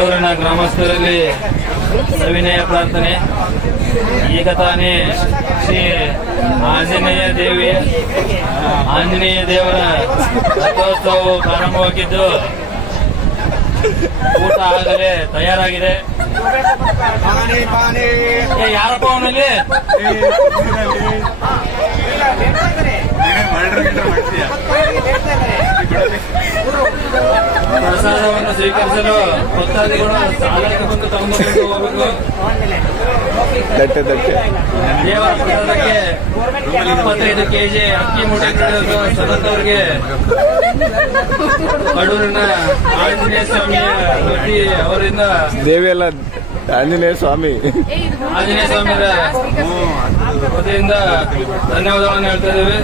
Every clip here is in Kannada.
ಕಡೂರಿನ ಗ್ರಾಮಸ್ಥರಲ್ಲಿ ಸವಿನಯ ಪ್ರಾರ್ಥನೆ. ಈಗ ತಾನೇ ಶ್ರೀ ಆಂಜನೇಯ ದೇವಿ ಆಂಜನೇಯ ದೇವರ ರಥೋತ್ಸವವು ಪ್ರಾರಂಭವಾಗಿದ್ದು ಊಟ ಆಗಲೇ ತಯಾರಾಗಿದೆ. ಯಾರಪ್ಪ ಅವನಲ್ಲಿ? ಪ್ರಸಾದವನ್ನು ಸ್ವೀಕರಿಸಲು ಭಕ್ತಾದಿಗಳು ಸಾಲಕ್ಕೆ ತಗೊಂಡು ಹೋಗಬೇಕು ದೇವರ ಪ್ರಸಾದಕ್ಕೆ ಇಪ್ಪತ್ತೈದು ಕೆಜಿ ಅಕ್ಕಿ ಮೂಟೆ ಸದಸ್ಯರಿಗೆ ಕಡೂರಿನ ಆಂಜನೇಯ ಸ್ವಾಮಿಯ ವತಿ ಅವರಿಂದ ದೇವಿಯಲ್ಲ ಆಂಜನೇಯ ಸ್ವಾಮಿ. ಆಂಜನೇಯ ಸ್ವಾಮಿಯ ವತಿಯಿಂದ ಧನ್ಯವಾದಗಳನ್ನು ಹೇಳ್ತಾ ಇದ್ದೇವೆ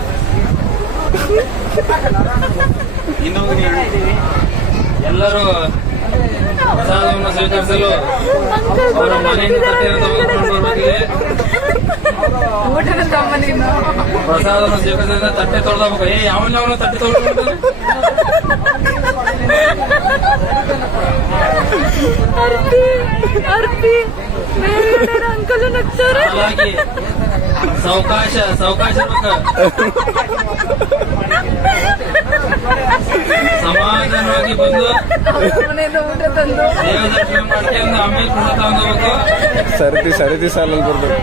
ಎಲ್ಲರೂ ಪ್ರಸಾದವನ್ನು ಸ್ವೀಕರಿಸಲು ಅವರ ಮನೆಯಿಂದ ತೆಗೆದುಕೊಂಡು ಬರಬೇಕಿದೆ ಪ್ರಸಾದವನ್ನು ಸ್ವೀಕರಿಸಿದ ತಟ್ಟೆ ತೊಳೆದಬೇಕು ಏ ಯಾವನ್ನ ಯಾವನ ತಟ್ಟೆ ತೊಳೆದ ಅಂಕಲ್ ನಗ್ತಾರೆ ಸಾವಕಾಶ ಸಾವಕಾಶ. ಸಮಾಧಾನವಾಗಿ ಬಂದು ಊಟ ತಂದು. ದೇವ ದರ್ಶನ ಮಾಡ್ಕೊಂಡು ಆಮೇಲೆ ಪ್ರಸಾದ ತಗೊಂಡೋಗ್ಬೇಕು. ಸರತಿ ಸರತಿ ಸಾಲಲ್ಲಿ ಬರ್ಬೇಕು.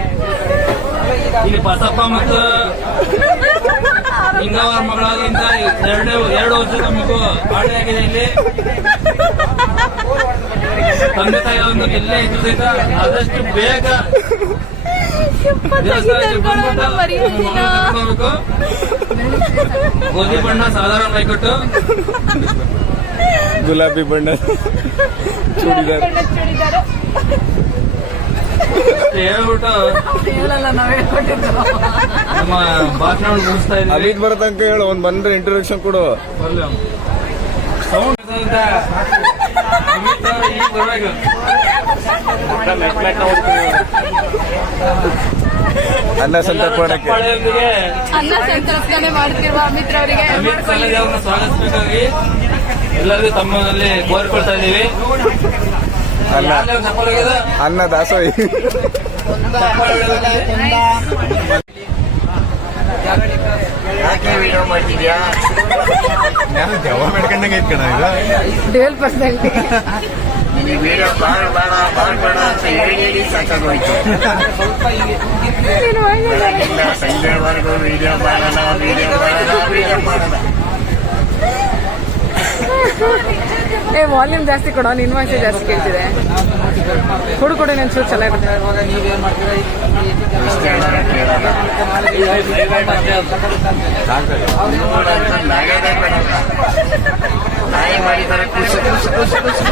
ಇಲ್ಲಿ ಬಸಪ್ಪ ಮತ್ತು ಹಿಂಗಾವರ ಮಗಳಾದಂತ ಎರಡು ಎರಡು ವರ್ಷದ ಮಗು ಆಗಿದೆ ಇಲ್ಲಿ. ತಂದೆ ತಾಯಿ ಒಂದು ಇಲ್ಲೇ ಇದ್ದು ಸಹಿತ ಆದಷ್ಟು ಬೇಗ ದೇವಸ್ಥಾನಕ್ಕೆ ಬಂದ್ಬಿಟ್ಟು ಕರ್ಕೊಂಡು ಹೋಗ್ಬೇಕು. ಗೋಧಿ ಬಣ್ಣ ಸಾಧಾರಣ ಮೈಕಟ್ಟು ಗುಲಾಬಿ ಬಣ್ಣ. ಚೂಡಿದಾರ್. ಚೂಡಿದಾರ. ಹೇಳ್ಬಿಟ್ಟು ನಮ್ಮ ಭಾಷಣ ಮುಗಿಸ್ತಾ ಇದ್ದೀವಿ. ಅಲ್ಲಿದ್ ಬರೋ ತನಕ ಹೇಳು ಒಂದ್ ಬಂದ್ರೆ ಇಂಟ್ರೊಡಕ್ಷನ್ ಕೊಡು. ಸೌಂಡ್ ಬರ್ಬೇಕು ಅನ್ನ ಸಂತರ್ಪಣಕ್ಕೆ. ಅನ್ನ ಸಂತರ್ಪಣೆ ಮಾಡ್ತಿರುವ ಅಮಿತ್ ಅವರಿಗೆ ಸ್ವಾಗತಿಸಬೇಕಾಗಿ ಎಲ್ಲರಿಗೂ ತಮ್ಮಲ್ಲಿ ಕೋರಿಕೊಳ್ತಾ ಇದ್ದೀವಿ. ಅನ್ನ? ಅನ್ನ ದಾಸೋಹಿ. ಯಾಕೆ ವಿಡಿಯೋ ಮಾಡ್ತಿದ್ಯಾ? ನಾನು ಜವಾಬ್ ಮಾಡ್ಕೊಂಡಂಗೆ ಇದ್ಕಣ ಇಲ್ಲ ಇದು ಡುವೆಲ್ ಪರ್ಸೆಂಟ್ ನಿನಗೆ ವಿಡಿಯೋ ಬಾಳ್ ಬೇಡ ಬಾಳ್ ಬೇಡ ಅಂತ ಹೇಳಿ ಹೇಳಿ ಸಾಕಾಗೋಯ್ತು. ಬೆಳಗಿಂದ ಸಂಜೆವರೆಗೂ ವಿಡಿಯೋ ಮಾಡೋಣ ವಿಡಿಯೋ ಮಾಡೋಣ ವಿಡಿಯೋ ಮಾಡೋಣ ಏ ವಾಲ್ಯೂಮ್ ಜಾಸ್ತಿ ಕೊಡೋ ನಿನ್ ವಾಯ್ಸೇ ಜಾಸ್ತಿ ಕೇಳ್ತಿದೆ. ಕೊಡು ಕೊಡಿ ನಾನು ಚೂರು ಚೆನ್ನಾಗಿರುತ್ತೆ ನಗದೇ ಬೇಡ. ನಾಯಿ ಖುಷಿ ಖುಷಿ ಖುಷಿ ಖುಷಿ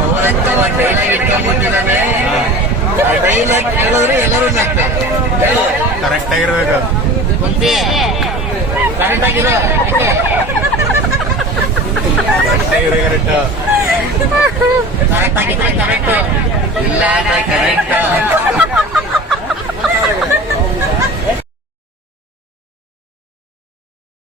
ಅವರಂತ ಒಂದು ಡೈಲಾಗ್ ಇಟ್ಕೊಂಡ್ಬಿಟ್ಟಿದ್ದಾನೆ ಆ ಡೈಲಾಗ್ ಎಲ್ಲರೂ ನಗ್ತಾರೆ ಕರೆಕ್ಟ್ ಆಗಿರ್ಬೇಕು ಕರೆಕ್ಟ್ ಆಗಿರೋ ಕರೆಕ್ಟ್ ಆಗಿರೋ ಕರೆಕ್ಟ್ ಕರೆಕ್ಟ್ ಇಲ್ಲ ಕರೆಕ್ಟ್